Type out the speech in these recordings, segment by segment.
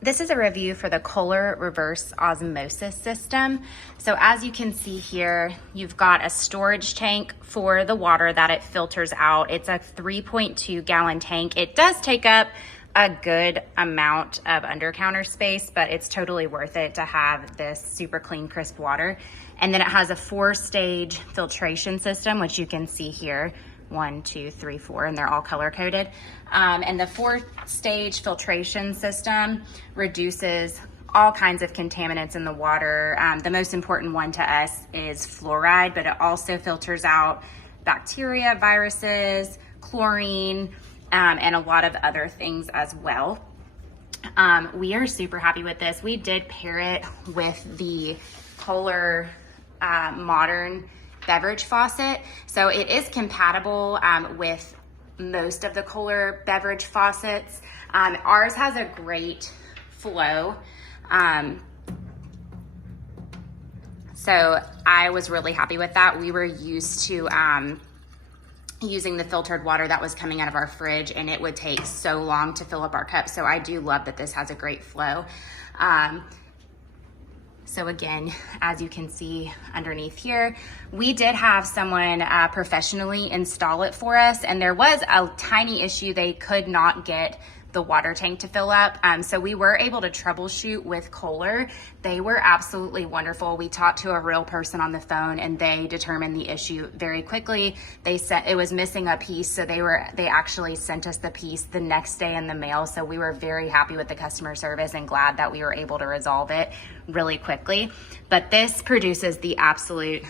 This is a review for the KOHLER reverse osmosis system. So as you can see here, you've got a storage tank for the water that it filters out. It's a 3.2 gallon tank. It does take up a good amount of under counter space, but it's totally worth it to have this super clean, crisp water. And then it has a 4-stage filtration system, which you can see here. 1, 2, 3, 4, and they're all color coded. And the 4-stage filtration system reduces all kinds of contaminants in the water. The most important one to us is fluoride, but it also filters out bacteria, viruses, chlorine, and a lot of other things as well. We are super happy with this. We did pair it with the KOHLER modern beverage faucet. So it is compatible with most of the KOHLER beverage faucets. Ours has a great flow. So I was really happy with that. We were used to using the filtered water that was coming out of our fridge, and it would take so long to fill up our cups. So I do love that this has a great flow. So again, as you can see underneath here, we did have someone professionally install it for us, and there was a tiny issue. They could not get the water tank to fill up. So we were able to troubleshoot with KOHLER. They were absolutely wonderful. We talked to a real person on the phone, and they determined the issue very quickly. They said it was missing a piece, so they actually sent us the piece the next day in the mail. So we were very happy with the customer service and glad that we were able to resolve it really quickly. But this produces the absolute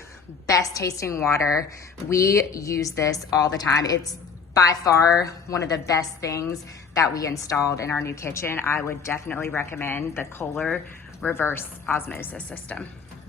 best tasting water. We use this all the time. It's by far one of the best things that we installed in our new kitchen. I would definitely recommend the KOHLER reverse osmosis system.